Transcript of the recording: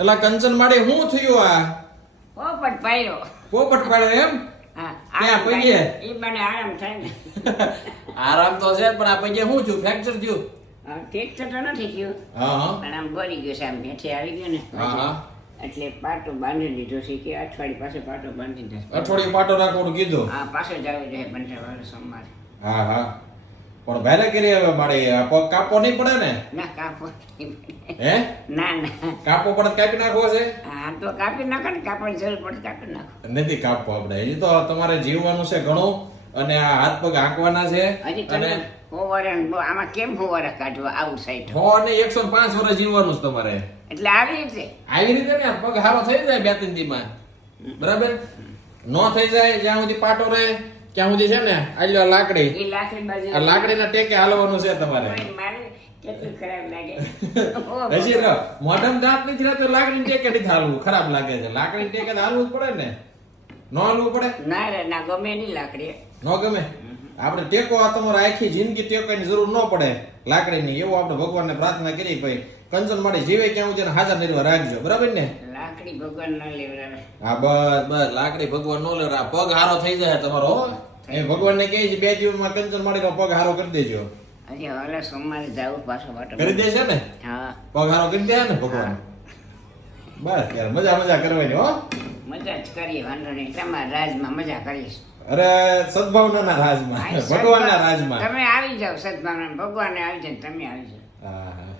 એલા કંચન માડે શું થયું આ પોપટ પાડ્યો. પોપટ પાડ્યો એમ હા, ક્યાં આરામ પગે? થાય. ઈ મને આરામ થાય ને. આરામ તો છે પણ આ પગે શું થયું ફ્રેક્ચર થયું ઠીક તો નથી થયું હા હા પણ આમ બોલી ગયું છે, આમ હેઠે આવી ગયું ને હા હા એટલે પાટો બાંધી દીધો છે કે અઠવાડિયે પાસે પાટો બાંધી દે. અઠવાડિયું પાટો રાખવાનું કીધું હા, પાછો જ આવી જાય બંધાવાળો સોમવારે. હા હા પણ ભારે કરી હવે મારે આ પગ કાપવો નહીં પડે ને ના કાપો હે ના ના કાપવો પડે તો કાપી નાખવો છે હા તો કાપી નાખો ને, કાપવાની જરૂર પડે કાપી નાખો. નથી કાપવો આપણે હજી તો તમારે જીવવાનું છે ઘણું અને આ હાથ પગ આંકવાના છે હજી અને તમે હોવારે આમાં કેમ હોવારે કાઢવા આવું સાઈડ 6 અને 105 વર્ષ જીવવાનું છે તમારે એટલે આવી રીતે આવી રીતે ને આ પગ હારો થઈ જાય 2-3 દીમાં બરાબર નો થઈ જાય જ્યાં સુધી પાટો રહે ત્યાં સુધી છે ને આલ્યો લાકડી એ લાકડી બાજુ આ લાકડીના ટેકે હાલવાનું છે તમારે મારે કેટલું ખરાબ લાગે. હજી રહો મોઢામાં દાંત નથી રહેતો લાકડીને ટેકે નથી હાલવું ખરાબ લાગે છે લાકડીને ટેકે તો હાલવું જ પડે ને નો હાલવું પડે ના રે ના ગમે નહીં લાકડી. નો ગમે આપણે ટેકો આ તમારે આખી જિંદગી ટેકોની જરૂર ન પડે લાકડીની એવું આપણે ભગવાનને પ્રાર્થના કરી ભાઈ કંચન માટે જીવે ક્યાં સુધી એને હાજર નિર્વા રાખજો બરાબર ને લાકડી ભગવાન ન લેવડાવે. હા બસ બસ લાકડી ભગવાન નો લે પગ હારો થઈ જાય તમારો હો એ ભગવાનને કહે છે 2 દિવસમાં કંચન માડીનો પગ હારો કરી દેજો હજી હવે સોમવારે જાવું પાછો પાટો. કરી દેશે ને હા, પગ હારો કરી દે ને ભગવાન બસ યાર મજા કરવાની હો મજા જ કરીએ, વાંધો નહીં. તમારા રાજમાં મજા કરીશ. અરે સદભાવનાના રાજમાં ભગવાનના રાજમાં તમે આવી જાઓ સદભાવના, ભગવાન આવી જાય, તમે આવી જાઓ. હા હા